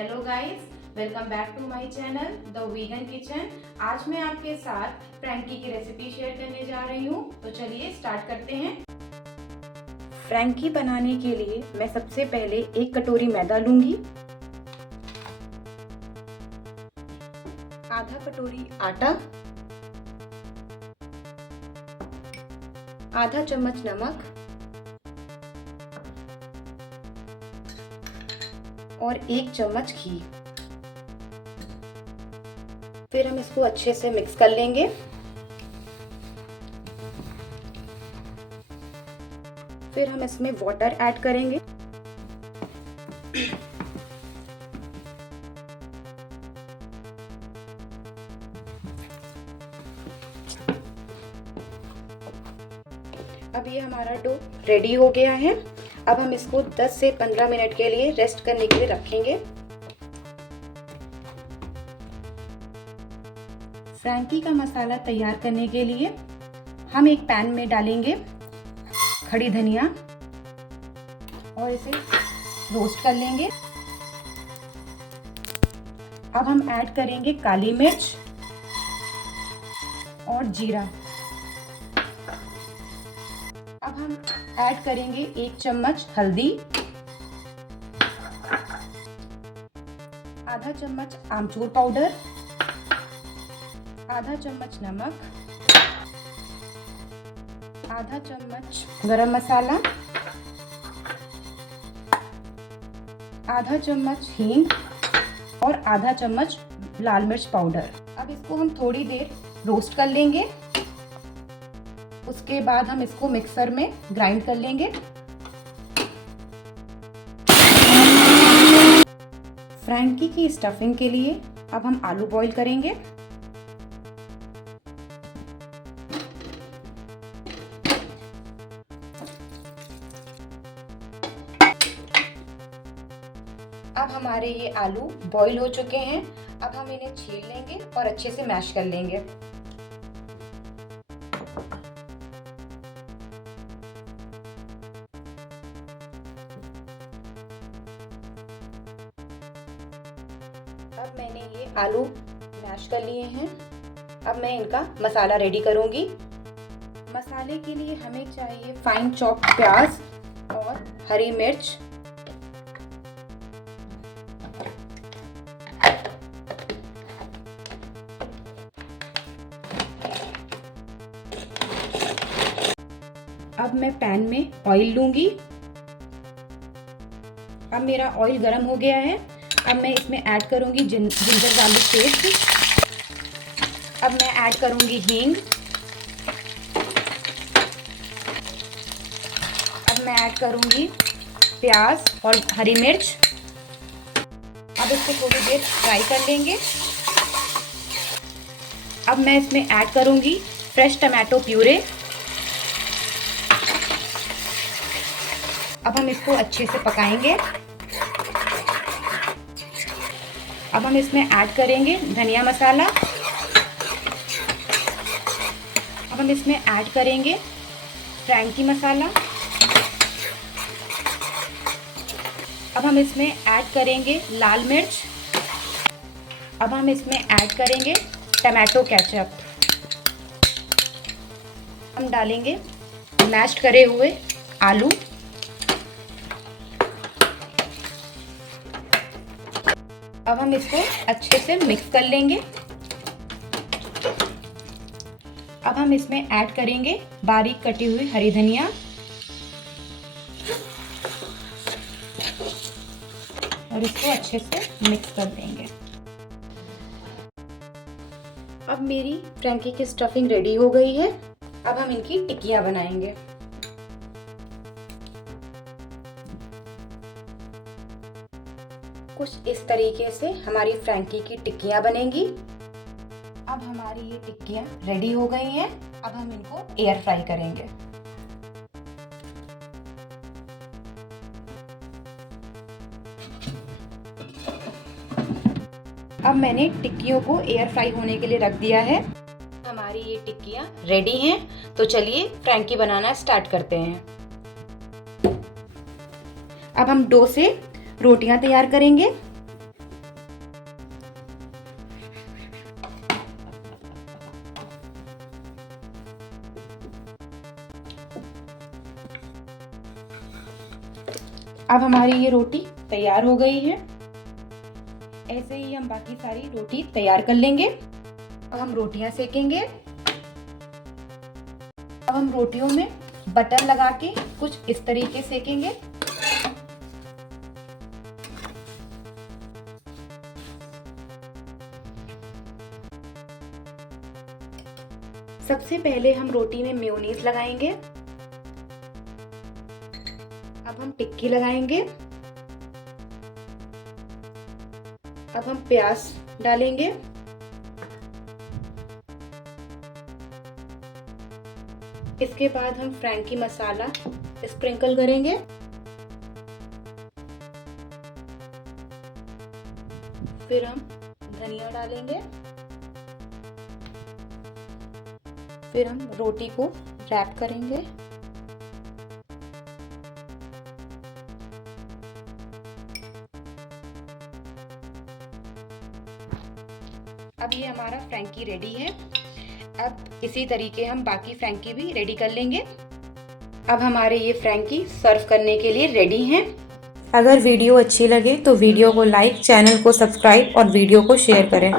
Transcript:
Hello guys, welcome back to my channel the vegan kitchen. आज मैं आपके साथ फ्रैंकी की रेसिपी शेयर करने जा रही हूँ। तो चलिए स्टार्ट करते हैं। फ्रैंकी बनाने के लिए मैं सबसे पहले 1 कटोरी मैदा लूंगी, आधा कटोरी आटा, आधा चम्मच नमक और 1 चम्मच घी। फिर हम इसको अच्छे से मिक्स कर लेंगे। फिर हम इसमें वाटर ऐड करेंगे। अब ये हमारा डो रेडी हो गया है। अब हम इसको 10 से 15 मिनट के लिए रेस्ट करने के लिए रखेंगे। फ्रैंकी का मसाला तैयार करने के लिए हम एक पैन में डालेंगे खड़ी धनिया और इसे रोस्ट कर लेंगे। अब हम ऐड करेंगे काली मिर्च और जीरा। अब हम ऐड करेंगे 1 चम्मच हल्दी, आधा चम्मच आमचूर पाउडर, आधा चम्मच नमक, आधा चम्मच गरम मसाला, आधा चम्मच हींग और आधा चम्मच लाल मिर्च पाउडर। अब इसको हम थोड़ी देर रोस्ट कर लेंगे। उसके बाद हम इसको मिक्सर में ग्राइंड कर लेंगे। फ्रैंकी की स्टफिंग के लिए अब हम आलू बॉईल करेंगे। अब हमारे ये आलू बॉईल हो चुके हैं। अब हम इन्हें छील लेंगे और अच्छे से मैश कर लेंगे। अब मैंने ये आलू मैश कर लिए हैं। अब मैं इनका मसाला रेडी करूंगी। मसाले के लिए हमें चाहिए फाइन चॉप प्याज और हरी मिर्च, अब मैं पैन में ऑयल लूंगी। अब मेरा ऑयल गरम हो गया है। अब मैं इसमें ऐड करूंगी जिंजर गार्लिक पेस्ट। अब मैं ऐड करूंगी हींग। अब मैं ऐड करूंगी प्याज और हरी मिर्च। अब इसको थोड़ी देर फ्राई कर लेंगे। अब मैं इसमें ऐड करूंगी फ्रेश टमाटो प्यूरे। अब हम इसको अच्छे से पकाएंगे। अब हम इसमें ऐड करेंगे धनिया मसाला। अब हम इसमें ऐड करेंगे फ्रैंकी मसाला। अब हम इसमें ऐड करेंगे लाल मिर्च। अब हम इसमें ऐड करेंगे टमाटो केचप। हम डालेंगे मैश्ड करे हुए आलू। अब हम इसको अच्छे से मिक्स कर लेंगे। अब हम इसमें ऐड करेंगे बारीक कटी हुई हरी धनिया और इसको अच्छे से मिक्स कर देंगे। अब मेरी फ्रैंकी की स्टफिंग रेडी हो गई है। अब हम इनकी टिक्कियां बनाएंगे। कुछ इस तरीके से हमारी फ्रैंकी की टिक्कियां बनेंगी। अब हमारी ये टिक्कियां रेडी हो गई हैं। अब हम इनको एयर फ्राई करेंगे। अब मैंने टिक्कियों को एयर फ्राई होने के लिए रख दिया है। हमारी ये टिक्कियां रेडी हैं। तो चलिए फ्रैंकी बनाना स्टार्ट करते हैं। अब हम डो से रोटियां तैयार करेंगे। अब हमारी ये रोटी तैयार हो गई है। ऐसे ही हम बाकी सारी रोटी तैयार कर लेंगे। अब हम रोटियां सेकेंगे। अब हम रोटियों में बटर लगा के कुछ इस तरीके सेकेंगे। सबसे पहले हम रोटी में मेयोनीज लगाएंगे। अब हम टिक्की लगाएंगे। अब हम प्याज डालेंगे। इसके बाद हम फ्रैंकी मसाला स्प्रिंकल करेंगे। फिर हम धनिया डालेंगे। फिर हम रोटी को रैप करेंगे। अब ये हमारा फ्रैंकी रेडी है। अब इसी तरीके हम बाकी फ्रैंकी भी रेडी कर लेंगे। अब हमारे ये फ्रैंकी सर्व करने के लिए रेडी हैं। अगर वीडियो अच्छी लगे तो वीडियो को लाइक, चैनल को सब्सक्राइब और वीडियो को शेयर करें।